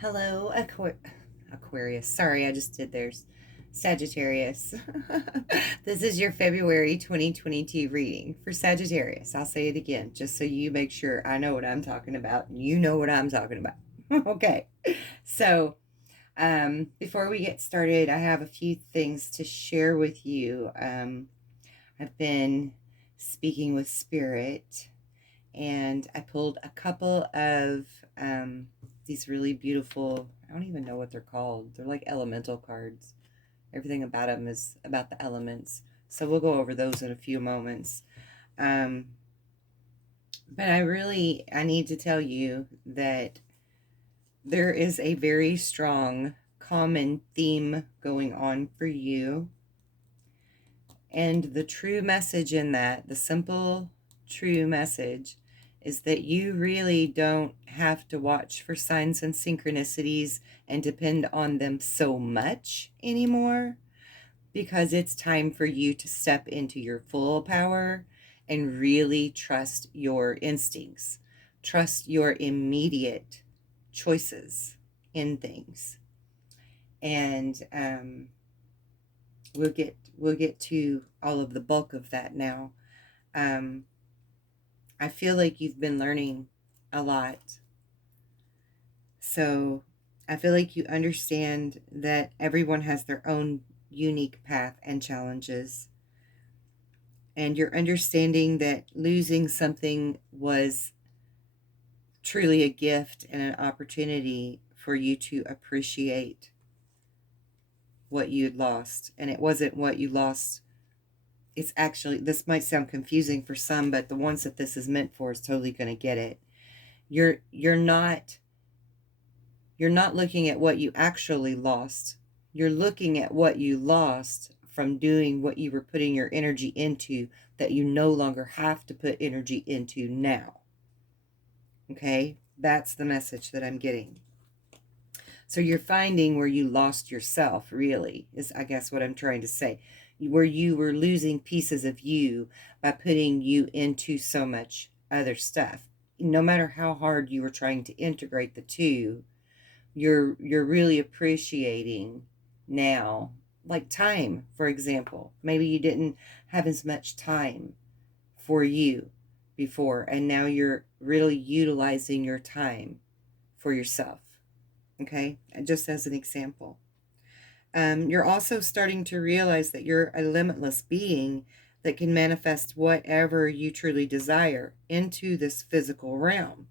Hello, Aquarius. Sorry, I just did theirs. Sagittarius. This is your February 2022 reading for Sagittarius. I'll say it again, just so you make sure I know what I'm talking about and you know what I'm talking about. Okay. So, before we get started, I have a few things to share with you. I've been speaking with Spirit, and I pulled a couple of these really beautiful, I don't even know what they're called. They're like elemental cards. Everything about them is about the elements. So we'll go over those in a few moments. Um, but I need to tell you that there is a very strong common theme going on for you. And the true message in that, the simple, true message, is that you really don't have to watch for signs and synchronicities and depend on them so much anymore, because it's time for you to step into your full power and really trust your instincts. Trust your immediate choices in things. And we'll get to all of the bulk of that now. I feel like you've been learning a lot. So I feel like you understand that everyone has their own unique path and challenges. And you're understanding that losing something was truly a gift and an opportunity for you to appreciate what you'd lost. And it wasn't what you lost. It's actually, this might sound confusing for some, but the ones that this is meant for is totally going to get it. You're not looking at what you actually lost. You're looking at what you lost from doing what you were putting your energy into that you no longer have to put energy into now. Okay? That's the message that I'm getting. So you're finding where you lost yourself, really, is I guess what I'm trying to say. Where you were losing pieces of you by putting you into so much other stuff. No matter how hard you were trying to integrate the two, you're really appreciating now, like time, for example. Maybe you didn't have as much time for you before, and now you're really utilizing your time for yourself. Okay, just as an example. You're also starting to realize that you're a limitless being that can manifest whatever you truly desire into this physical realm,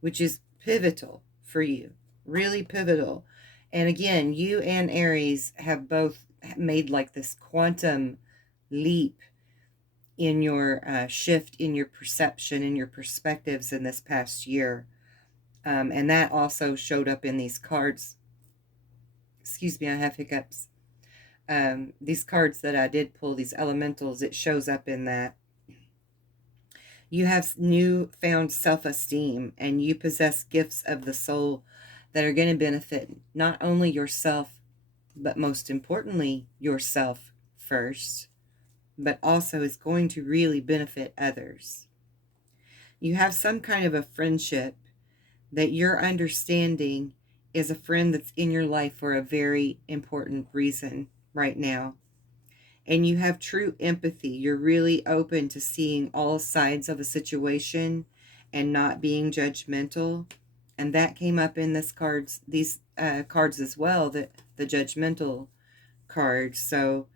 which is pivotal for you, really pivotal. And again, you and Aries have both made like this quantum leap in your shift in your perception and your perspectives in this past year. And that also showed up in these cards. Excuse me, I have hiccups. These cards that I did pull, these elementals, it shows up in that. You have newfound self-esteem, and you possess gifts of the soul that are going to benefit not only yourself, but most importantly, yourself first, but also is going to really benefit others. You have some kind of a friendship that you're understanding is a friend that's in your life for a very important reason right now. And you have true empathy. You're really open to seeing all sides of a situation and not being judgmental. And that came up in these cards as well, the judgmental cards. So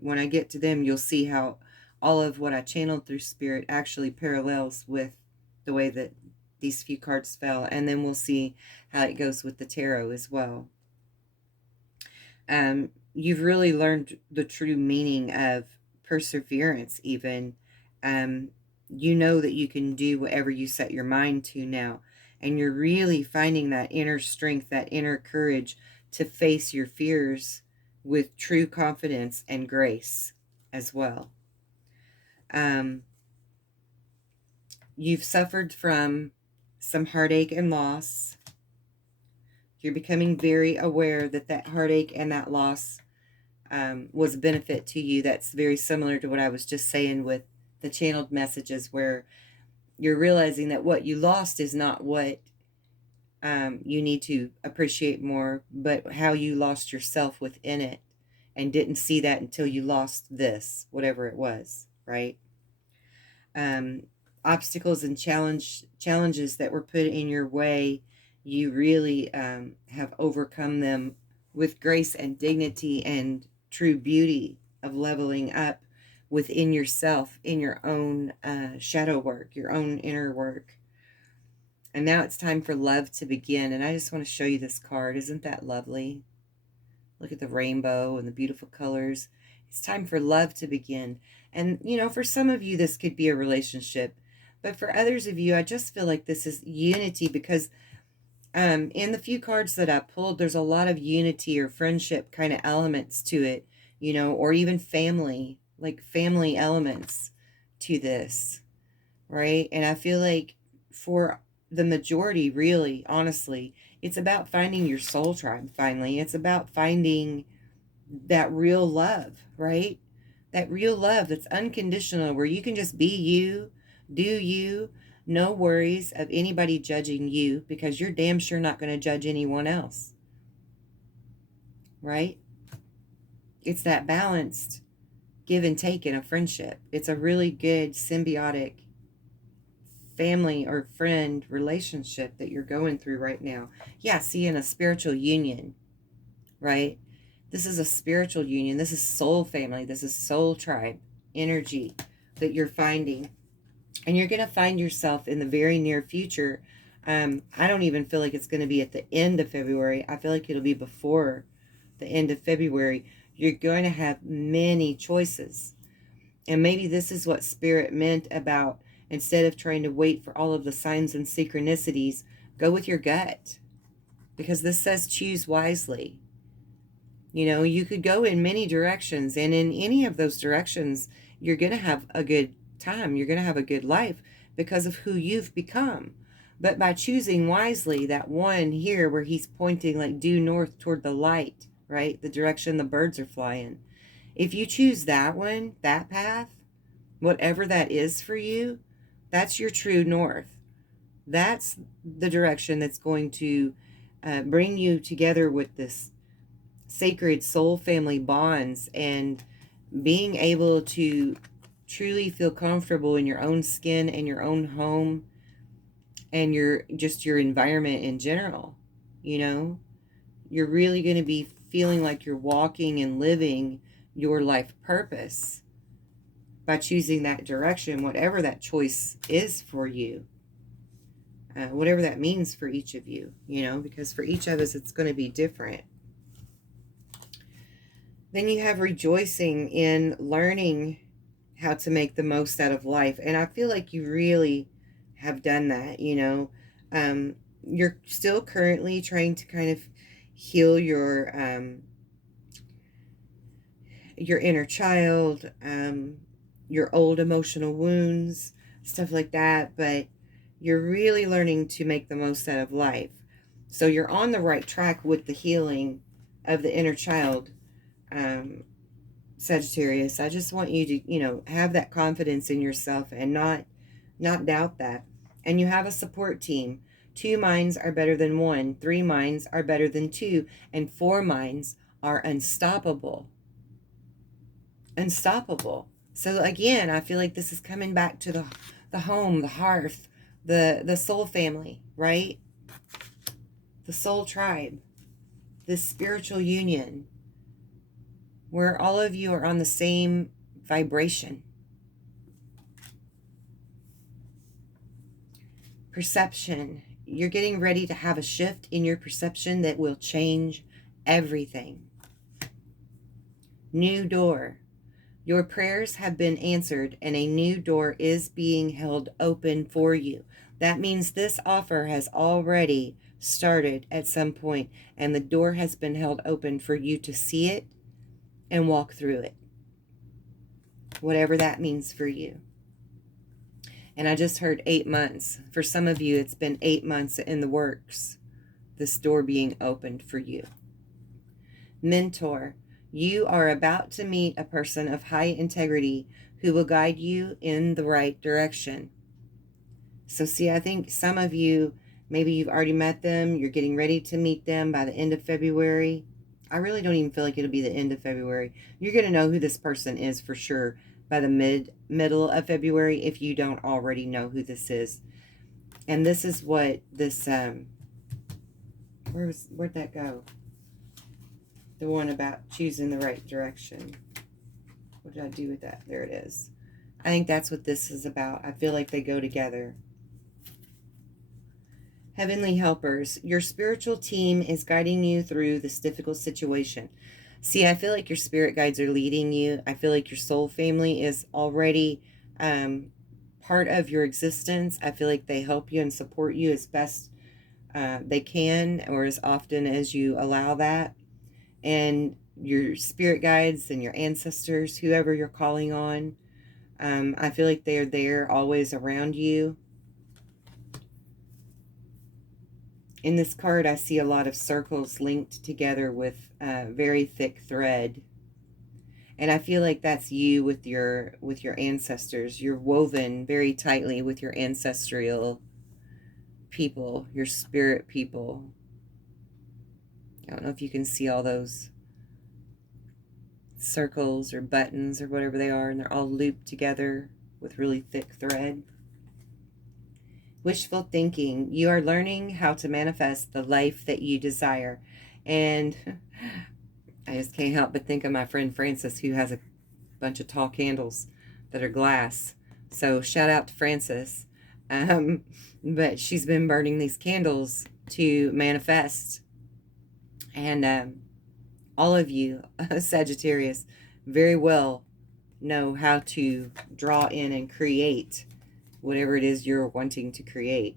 when I get to them, you'll see how all of what I channeled through Spirit actually parallels with the way that these few cards fell. And then we'll see how it goes with the tarot as well. You've really learned the true meaning of perseverance even. You know that you can do whatever you set your mind to now. And you're really finding that inner strength, that inner courage to face your fears with true confidence and grace as well. You've suffered from some heartache and loss. You're becoming very aware that that heartache and that loss was a benefit to you. That's very similar to what I was just saying with the channeled messages, where you're realizing that what you lost is not what you need to appreciate more, but how you lost yourself within it and didn't see that until you lost this, whatever it was, right? um, Obstacles and challenges that were put in your way, you really have overcome them with grace and dignity and true beauty of leveling up within yourself, in your own shadow work, your own inner work. And now it's time for love to begin. And I just want to show you this card. Isn't that lovely? Look at the rainbow and the beautiful colors. It's time for love to begin. And, you know, for some of you, this could be a relationship. But for others of you, I just feel like this is unity, because in the few cards that I pulled, there's a lot of unity or friendship kind of elements to it, you know, or even family, like family elements to this, right? And I feel like for the majority, really, honestly, it's about finding your soul tribe finally. It's about finding that real love, right? That real love that's unconditional, where you can just be you, do you, no worries of anybody judging you, because you're damn sure not going to judge anyone else, right? It's that balanced give and take in a friendship. It's a really good symbiotic family or friend relationship that you're going through right now. Yeah, see, in a spiritual union, right? This is a spiritual union. This is soul family. This is soul tribe energy that you're finding. And you're going to find yourself in the very near future. I don't even feel like it's going to be at the end of February. I feel like it'll be before the end of February. You're going to have many choices. And maybe this is what Spirit meant about, instead of trying to wait for all of the signs and synchronicities, go with your gut. Because this says choose wisely. You know, you could go in many directions, and in any of those directions, you're going to have a good time. You're going to have a good life because of who you've become. But by choosing wisely, that one here where he's pointing like due north toward the light, right? The direction the birds are flying. If you choose that one, that path, whatever that is for you, that's your true north. That's the direction that's going to bring you together with this sacred soul family bonds, and being able to truly feel comfortable in your own skin and your own home and your environment in general. You know, you're really going to be feeling like you're walking and living your life purpose by choosing that direction, whatever that choice is for you, whatever that means for each of you, you know, because for each of us it's going to be different. Then you have rejoicing in learning how to make the most out of life. And I feel like you really have done that, you know. You're still currently trying to kind of heal your inner child, your old emotional wounds, stuff like that. But you're really learning to make the most out of life. So you're on the right track with the healing of the inner child, Sagittarius. I just want you to, you know, have that confidence in yourself and not doubt that. And you have a support team. 2 minds are better than 1. 3 minds are better than 2. And 4 minds are unstoppable. Unstoppable. So again, I feel like this is coming back to the home, the hearth, the soul family, right? The soul tribe, this spiritual union, where all of you are on the same vibration. Perception. You're getting ready to have a shift in your perception that will change everything. New door. Your prayers have been answered and a new door is being held open for you. That means this offer has already started at some point, and the door has been held open for you to see it and walk through it. Whatever that means for you. And I just heard 8 months. For some of you, it's been 8 months in the works, this door being opened for you. Mentor. You are about to meet a person of high integrity who will guide you in the right direction. So see, I think some of you, Maybe you've already met them. You're getting ready to meet them by the end of February. I really don't even feel like it'll be the end of February. You're going to know who this person is for sure by the middle of February if you don't already know who this is. And this is what this, where'd that go? The one about choosing the right direction. What did I do with that? There it is. I think that's what this is about. I feel like they go together. Heavenly helpers, your spiritual team is guiding you through this difficult situation. See, I feel like your spirit guides are leading you. I feel like your soul family is already part of your existence. I feel like they help you and support you as best they can, or as often as you allow that. And your spirit guides and your ancestors, whoever you're calling on, I feel like they are there always around you. In this card, I see a lot of circles linked together with very thick thread. And I feel like that's you with your ancestors. You're woven very tightly with your ancestral people, your spirit people. I don't know if you can see all those circles or buttons or whatever they are, and they're all looped together with really thick thread. Wishful thinking. You are learning how to manifest the life that you desire. And I just can't help but think of my friend Frances, who has a bunch of tall candles that are glass. So shout out to Frances. But she's been burning these candles to manifest. And all of you, Sagittarius, very well know how to draw in and create whatever it is you're wanting to create.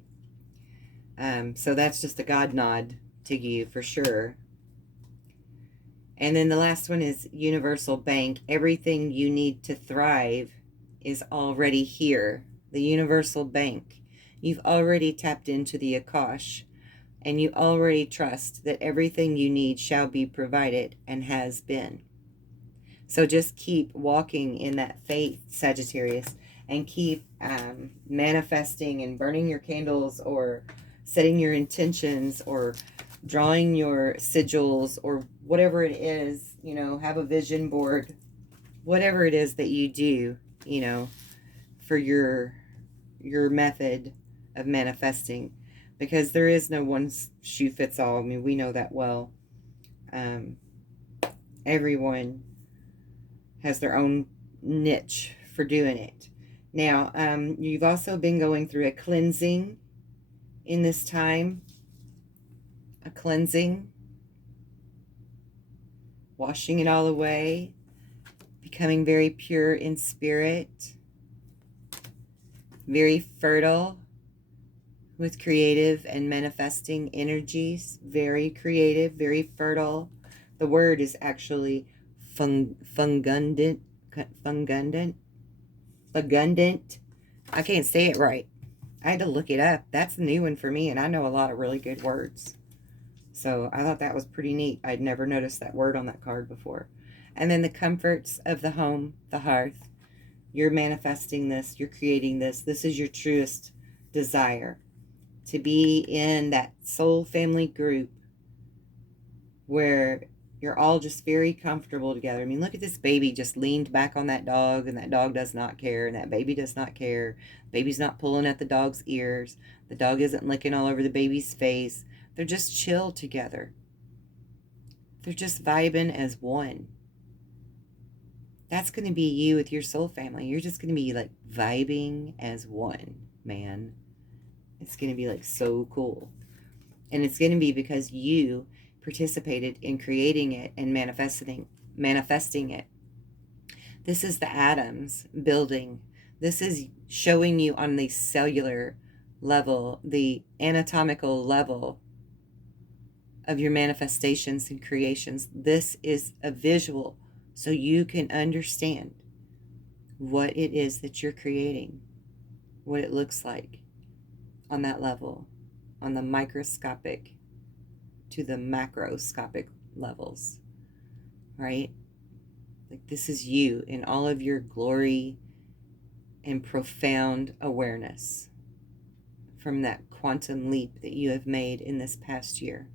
So that's just a God nod to you for sure. And then the last one is Universal Bank. Everything you need to thrive is already here. The Universal Bank. You've already tapped into the Akash, and you already trust that everything you need shall be provided and has been. So just keep walking in that faith, Sagittarius, and keep manifesting and burning your candles, or setting your intentions, or drawing your sigils, or whatever it is, you know, have a vision board, whatever it is that you do, you know, for your method of manifesting, because there is no one shoe fits all. I mean, we know that well. Everyone has their own niche for doing it. Now, you've also been going through a cleansing in this time. A cleansing. Washing it all away. Becoming very pure in spirit. Very fertile with creative and manifesting energies. Very creative, very fertile. The word is actually fungundant. I can't say it right. I had to look it up. That's a new one for me, and I know a lot of really good words. So I thought that was pretty neat. I'd never noticed that word on that card before. And then the comforts of the home, the hearth. You're manifesting this. You're creating this. This is your truest desire. To be in that soul family group where you're all just very comfortable together. I mean, look at this baby just leaned back on that dog, and that dog does not care, and that baby does not care. Baby's not pulling at the dog's ears. The dog isn't licking all over the baby's face. They're just chill together. They're just vibing as one. That's going to be you with your soul family. You're just going to be like vibing as one, man. It's going to be like so cool. And it's going to be because you participated in creating it and manifesting it. This is the atoms building. This is showing you on the cellular level, the anatomical level of your manifestations and creations. This is a visual, so you can understand what it is that you're creating, what it looks like on that level, on the microscopic to the macroscopic levels, right? Like, this is you in all of your glory and profound awareness from that quantum leap that you have made in this past year.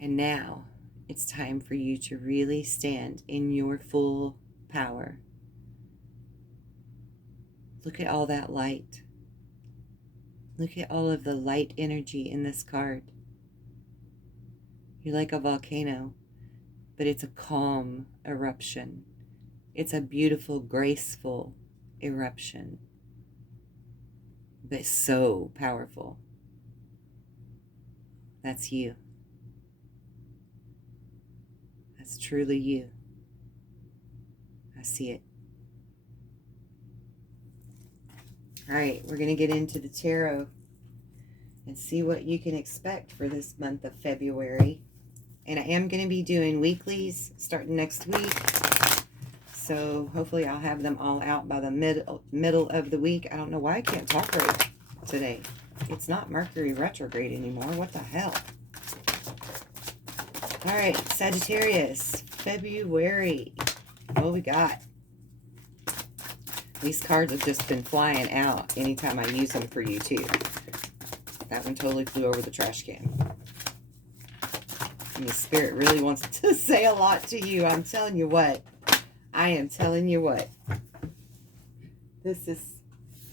And now it's time for you to really stand in your full power. Look at all that light. Look at all of the light energy in this card. You're like a volcano, but it's a calm eruption. It's a beautiful, graceful eruption, but so powerful. That's you. That's truly you. I see it. All right, we're going to get into the tarot and see what you can expect for this month of February. And I am going to be doing weeklies starting next week. So hopefully I'll have them all out by the middle of the week. I don't know why I can't talk right today. It's not Mercury retrograde anymore. What the hell? All right, Sagittarius, February. What we got? These cards have just been flying out anytime I use them for you, too. That one totally flew over the trash can. And the spirit really wants to say a lot to you. I'm telling you what. I am telling you what. This is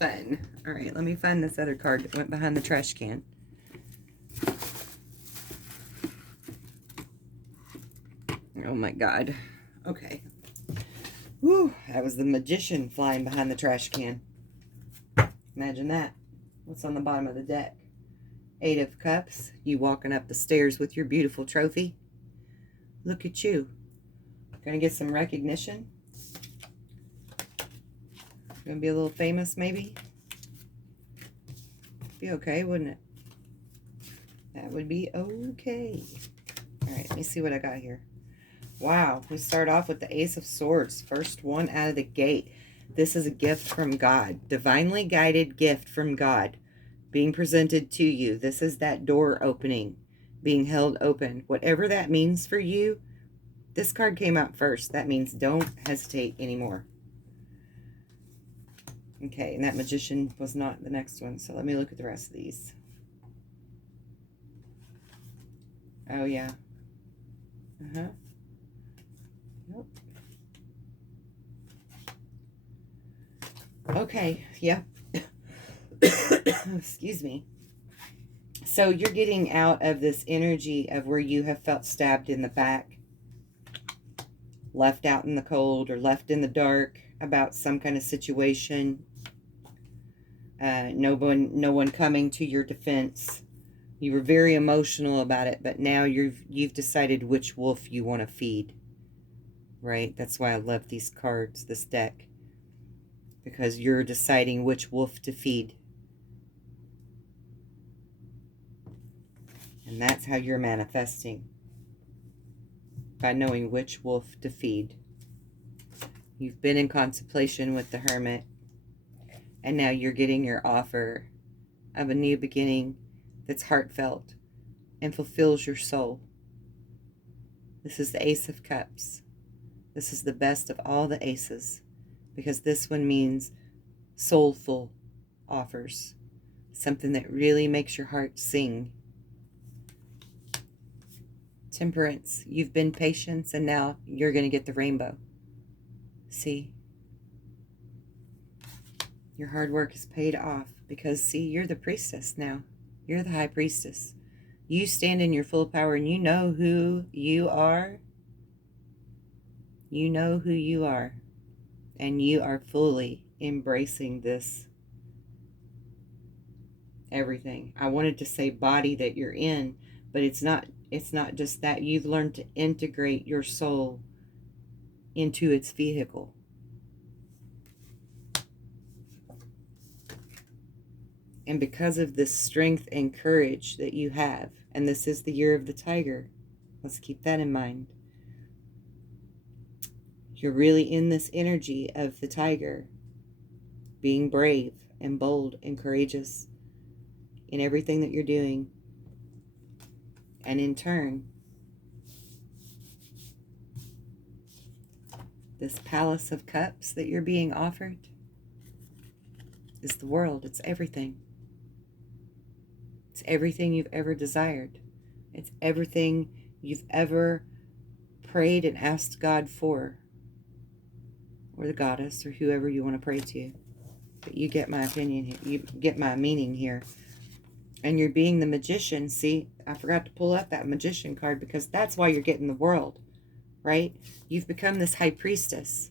fun. All right, let me find this other card that went behind the trash can. Oh my God. Okay. Whew, that was the Magician flying behind the trash can. Imagine that. What's on the bottom of the deck? 8 of Cups. You walking up the stairs with your beautiful trophy. Look at you. Gonna get some recognition. Gonna be a little famous, maybe. Be okay, wouldn't it? That would be okay. All right, let me see what I got here. Wow, we start off with the Ace of Swords. First one out of the gate. This is a gift from God. Divinely guided gift from God being presented to you. This is that door opening, being held open. Whatever that means for you, this card came out first. That means don't hesitate anymore. Okay, and that Magician was not the next one. So let me look at the rest of these. Oh, yeah. Uh-huh. Nope. Okay, yeah. Excuse me. So you're getting out of this energy of where you have felt stabbed in the back, left out in the cold or left in the dark about some kind of situation. No one coming to your defense. You were very emotional about it, but now you've decided which wolf you want to feed. Right? That's why I love these cards, this deck. Because you're deciding which wolf to feed. And that's how you're manifesting. By knowing which wolf to feed. You've been in contemplation with the Hermit. And now you're getting your offer of a new beginning that's heartfelt and fulfills your soul. This is the Ace of Cups. This is the best of all the aces, because this one means soulful offers, something that really makes your heart sing. Temperance, you've been patient, and now you're going to get the rainbow. See? Your hard work is paid off, because, see, you're the priestess now. You're the high priestess. You stand in your full power, and you know who you are. You know who you are, and you are fully embracing this everything. I wanted to say body that you're in, but it's not just that. You've learned to integrate your soul into its vehicle. And because of this strength and courage that you have, and this is the year of the tiger, let's keep that in mind. You're really in this energy of the tiger, being brave and bold and courageous in everything that you're doing. And in turn, this Palace of Cups that you're being offered, It's the world. It's everything. It's everything you've ever desired. It's everything you've ever prayed and asked God for, or the goddess, or whoever you want to pray to. But you get my opinion here. You get my meaning here. And you're being the magician. See, I forgot to pull up that magician card because that's why you're getting the world, right? You've become this high priestess.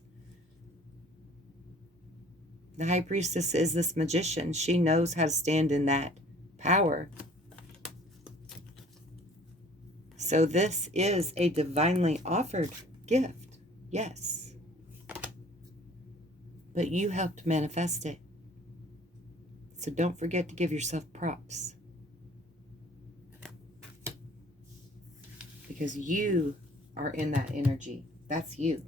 The high priestess is this magician. She knows how to stand in that power. So this is a divinely offered gift. Yes. But you helped manifest it. So don't forget to give yourself props. Because you are in that energy. That's you.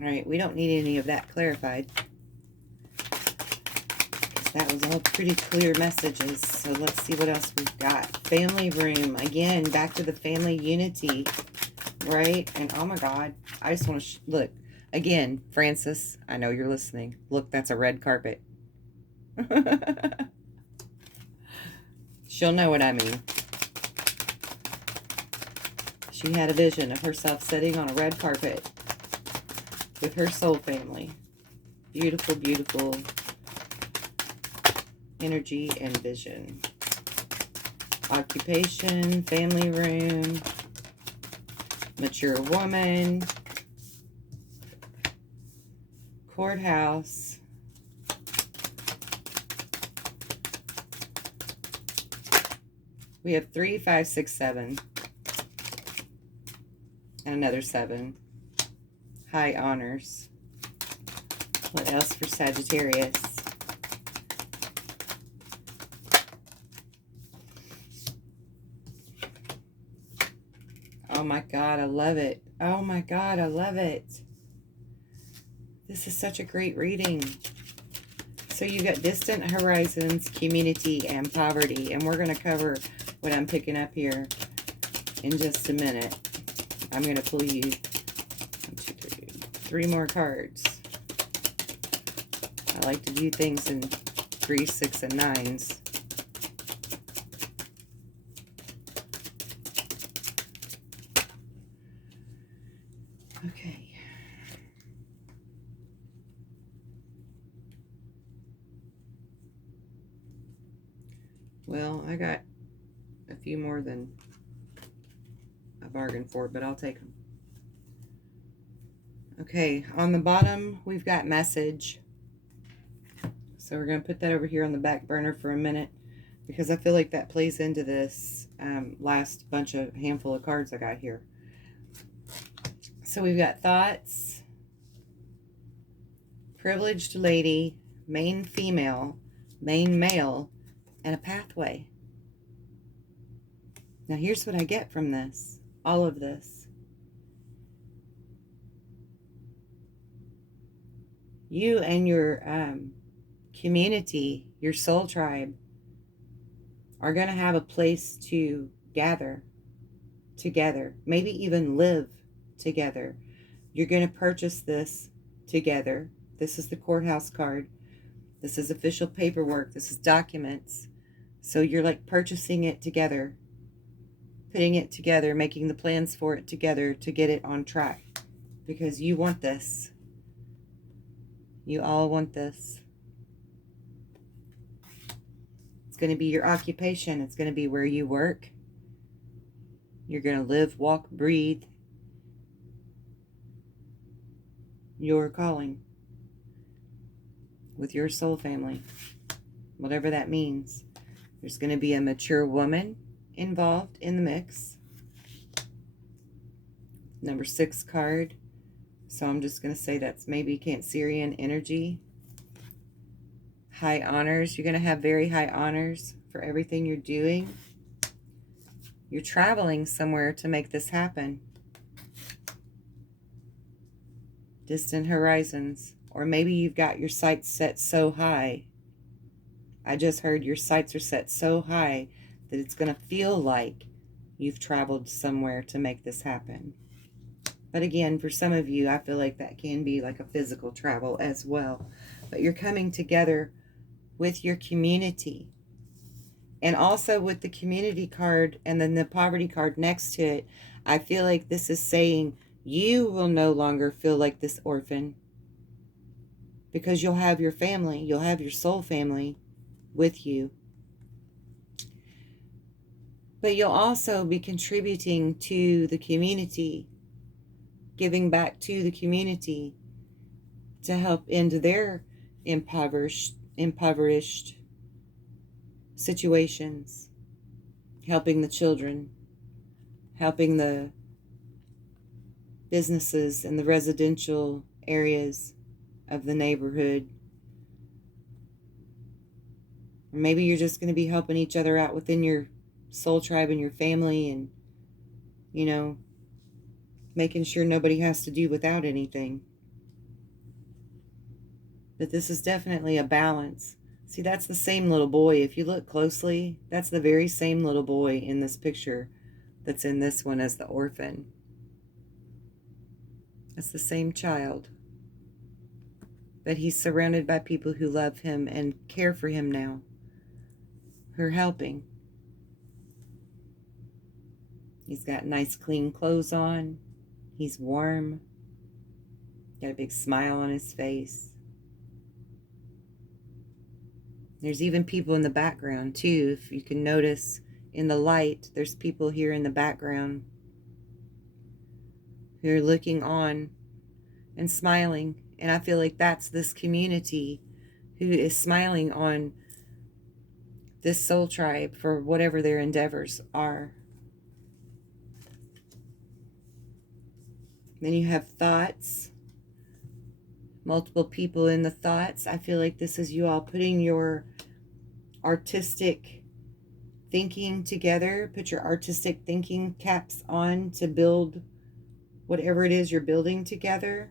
All right, we don't need any of that clarified. That was all pretty clear messages. So let's see what else we've got. Family room. Again, back to the family unity. Right? And oh my God, I just want to look. Again, Francis, I know you're listening. Look, that's a red carpet. She'll know what I mean. She had a vision of herself sitting on a red carpet with her soul family. Beautiful, beautiful energy and vision. Occupation, family room, mature woman, courthouse, we have 3, 5, 6, 7, and another 7. High honors. What else for Sagittarius? Oh my God, I love it. Oh my God, I love it. This is such a great reading. So you got distant horizons, community, and poverty. And we're going to cover what I'm picking up here in just a minute. I'm going to pull you 1, 2, 3, 3 more cards. I like to do things in 3, 6, and 9s. Okay. Well, I got a few more than I bargained for, but I'll take them. Okay, on the bottom, we've got message. So we're going to put that over here on the back burner for a minute because I feel like that plays into this last handful of cards I got here. So we've got thoughts, privileged lady, main female, main male, and a pathway. Now here's what I get from this, all of this. You and your community, your soul tribe, are going to have a place to gather together, maybe even live together. You're going to purchase this together. This is the courthouse card. This is official paperwork. This is documents. So you're like purchasing it together, putting it together, making the plans for it together to get it on track because you want this. You all want this. It's going to be your occupation. It's going to be where you work. You're going to live, walk, breathe your calling with your soul family, whatever that means. There's going to be a mature woman involved in the mix. Number 6 card. So I'm just going to say that's maybe Cancerian energy. High honors. You're going to have very high honors for everything you're doing. You're traveling somewhere to make this happen. Distant horizons. Or maybe you've got your sights set so high. I just heard your sights are set so high that it's going to feel like you've traveled somewhere to make this happen. But again, for some of you, I feel like that can be like a physical travel as well. but you're coming together with your community. And also with the community card and then the poverty card next to it, I feel like this is saying you will no longer feel like this orphan, because you'll have your family, you'll have your soul family with you. But you'll also be contributing to the community, giving back to the community to help end their impoverished situations, helping the children, helping the businesses and the residential areas of the neighborhood. Or maybe you're just going to be helping each other out within your soul tribe and your family, and, you know, making sure nobody has to do without anything. But this is definitely a balance. See, that's the same little boy. If you look closely, that's the very same little boy in this picture that's in this one as the orphan. That's the same child. But he's surrounded by people who love him and care for him now, who are helping. He's got nice clean clothes on. He's warm. Got a big smile on his face. There's even people in the background too. If you can notice in the light, there's people here in the background who are looking on and smiling. And I feel like that's this community who is smiling on this soul tribe for whatever their endeavors are. Then you have thoughts. Multiple people in the thoughts. I feel like this is you all putting your artistic thinking together. Put your artistic thinking caps on to build whatever it is you're building together.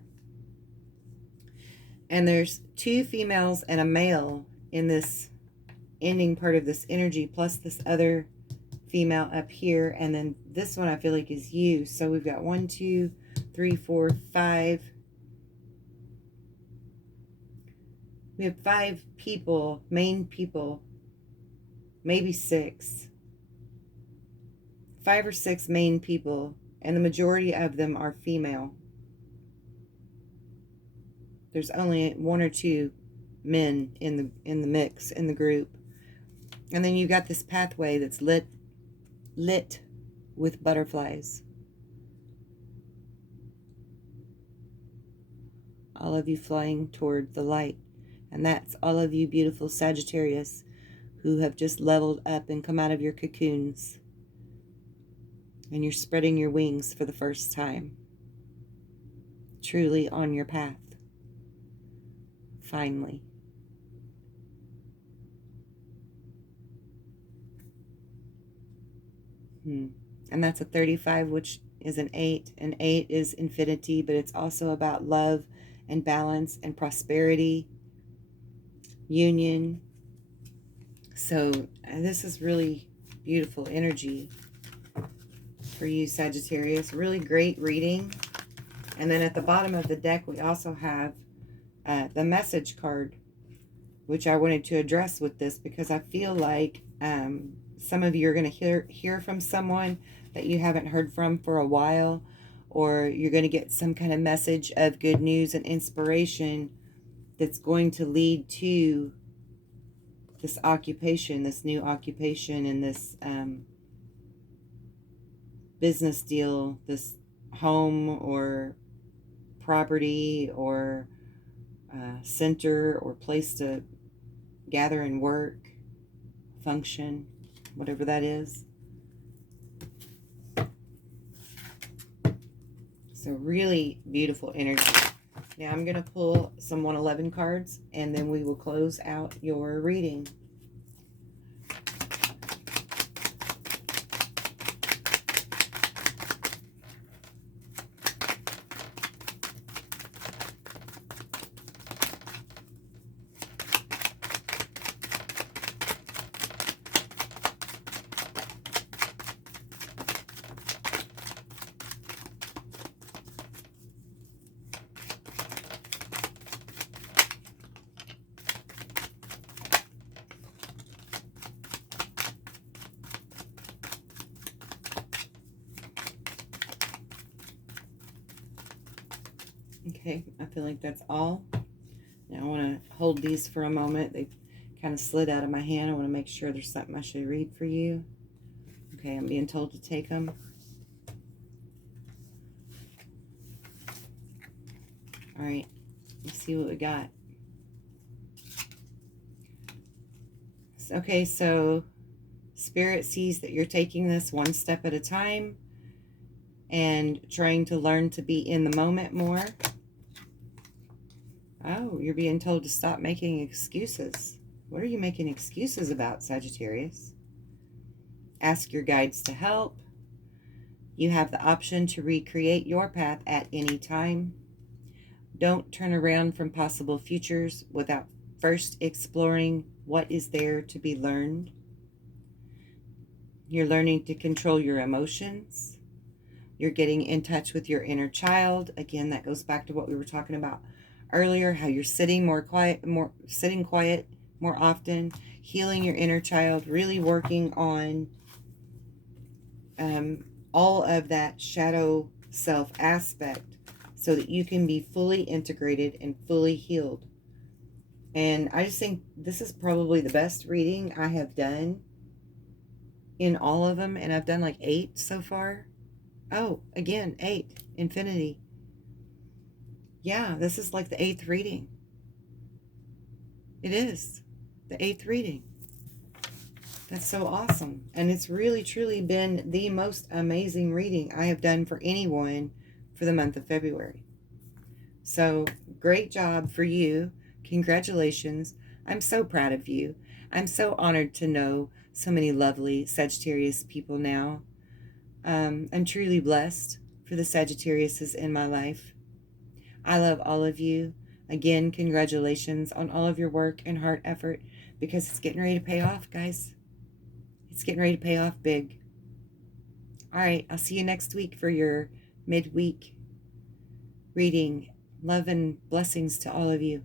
And there's 2 females and a male in this ending part of this energy, plus this other female up here. And then this one I feel like is you. So we've got 1, 2, 3, 4, 5. We have 5 people, main people, maybe 6. 5 or 6 main people, and the majority of them are female. There's only 1 or 2 men in the mix, in the group. And then you got this pathway that's lit with butterflies. All of you flying toward the light. And that's all of you beautiful Sagittarius who have just leveled up and come out of your cocoons. And you're spreading your wings for the first time. Truly on your path. Finally. And that's a 35, which is an 8. An 8 is infinity, but it's also about love and balance and prosperity, union. So this is really beautiful energy for you, Sagittarius. Really great reading. And then at the bottom of the deck, we also have the message card, which I wanted to address with this because I feel like some of you are going to hear from someone that you haven't heard from for a while, or you're going to get some kind of message of good news and inspiration that's going to lead to this occupation, this new occupation, and this business deal, this home or property or center or place to gather and work, function, whatever that is. So really beautiful energy. Now I'm going to pull some 111 cards and then we will close out your reading. Okay, I feel like that's all. Now I want to hold these for a moment. They've kind of slid out of my hand. I want to make sure there's something I should read for you. Okay, I'm being told to take them. All right, let's see what we got. Okay, so Spirit sees that you're taking this one step at a time and trying to learn to be in the moment more. Oh, you're being told to stop making excuses. What are you making excuses about, Sagittarius? Ask your guides to help. You have the option to recreate your path at any time. Don't turn around from possible futures without first exploring what is there to be learned. You're learning to control your emotions. You're getting in touch with your inner child. Again, that goes back to what we were talking about earlier, how you're sitting quiet more often, healing your inner child, really working on all of that shadow self aspect so that you can be fully integrated and fully healed. And I just think this is probably the best reading I have done in all of them, and I've done like 8 so far. Oh, again, 8, infinity. Yeah, this is like the 8th reading. It is the 8th reading. That's so awesome. And it's really, truly been the most amazing reading I have done for anyone for the month of February. So, great job for you. Congratulations. I'm so proud of you. I'm so honored to know so many lovely Sagittarius people now. I'm truly blessed for the Sagittariuses in my life. I love all of you. Again, congratulations on all of your work and heart effort, because it's getting ready to pay off, guys. It's getting ready to pay off big. All right, I'll see you next week for your midweek reading. Love and blessings to all of you.